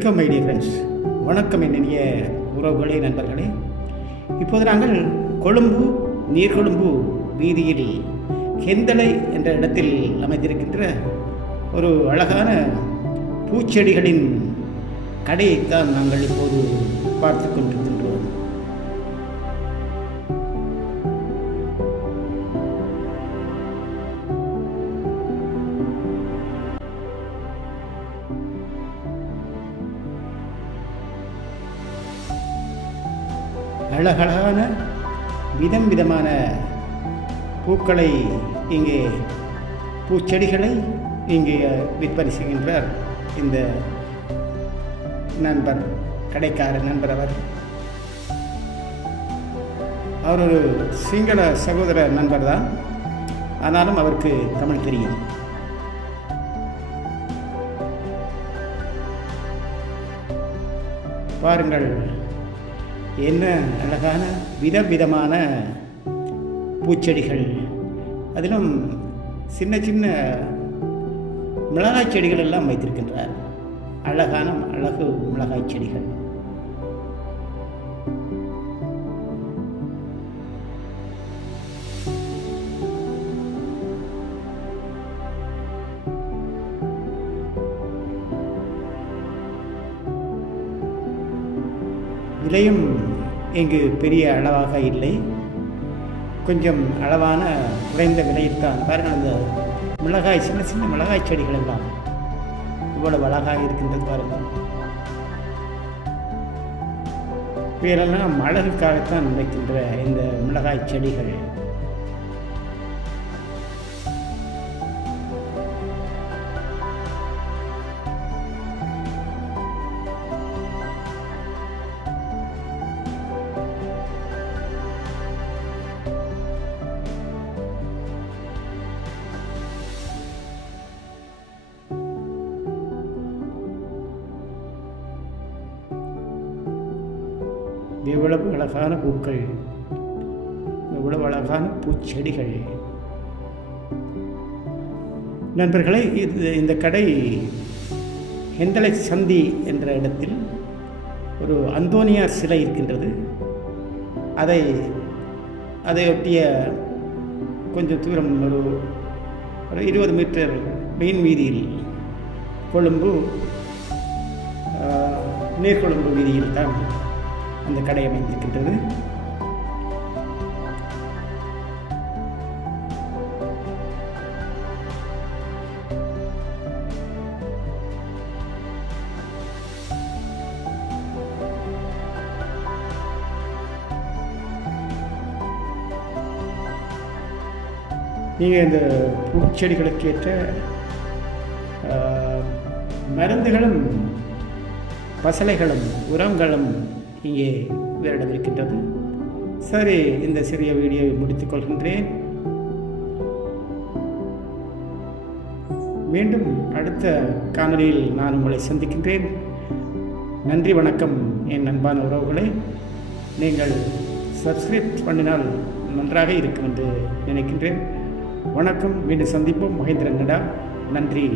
Welcome my dear friends. வணக்கம் என்னிய உறவுகளே, நண்பர்களே. இப்போது நாங்கள் கொழும்பு நீர்கொழும்பு வீதியில் கெந்தலை என்ற இடத்தில் அமைந்திருக்கின்ற ஒரு அழகான பூச்செடிகளின் கடையைத்தான் நாங்கள் இப்போது பார்த்து கொண்டிருக்கின்றோம். அழகழகான விதம் விதமான பூக்களை இங்கே பூச்செடிகளை இங்கே விற்பனை செய்கின்றார் இந்த நண்பர், கடைக்கார நண்பர். அவர் ஒரு சிங்கள சகோதர நண்பர் தான், ஆனாலும் அவருக்கு தமிழ் தெரியும். பாருங்கள், என்ன அழகான விதவிதமான பூச்செடிகள், அதிலும் சின்ன சின்ன மிளகாய் செடிகள் எல்லாம் வைத்திருக்கின்றார். அழகான அழகு மிளகாய் செடிகள். விலையும் இங்கு பெரிய அளவாக இல்லை, கொஞ்சம் அளவான குறைந்த விலையில்தான். பாருங்கள், அந்த மிளகாய், சின்ன சின்ன மிளகாய் செடிகள் எல்லாம் இவ்வளவு அழகாக இருக்கின்றது. பாருங்கள், இவையெல்லாம் அழகுக்காகத்தான் வைக்கின்ற இந்த மிளகாய் செடிகள். எவ்வளவு அழகான பூக்கள், எவ்வளவு அழகான பூச்செடிகள். நண்பர்களே, இந்த கடை கெந்தலை சந்தி என்ற இடத்தில் ஒரு அந்தோனியார் சிலை இருக்கின்றது. அதையொட்டிய கொஞ்சம் தூரம் ஒரு 20 மீட்டர் மெயின் வீதியில், கொழும்பு நீர்கொழும்பு வீதியில் தான் அந்த கடை அமைந்திருக்கின்றது. நீங்கள் இந்த பூச்செடிகளுக்கு ஏற்ற மருந்துகளும் பசலைகளும் உரங்களும் இங்கே வேறிடம் இருக்கின்றது. சரி, இந்த சிறிய வீடியோவை முடித்துக் கொள்கின்றேன். மீண்டும் அடுத்த காணொலியில் நான் உங்களை சந்திக்கின்றேன். நன்றி, வணக்கம் என் அன்பான உறவுகளை. நீங்கள் சப்ஸ்கிரைப் பண்ணினால் நன்றாக இருக்கும் என்று நினைக்கின்றேன். வணக்கம், மீண்டும் சந்திப்போம். மகேந்திரன். நன்றி.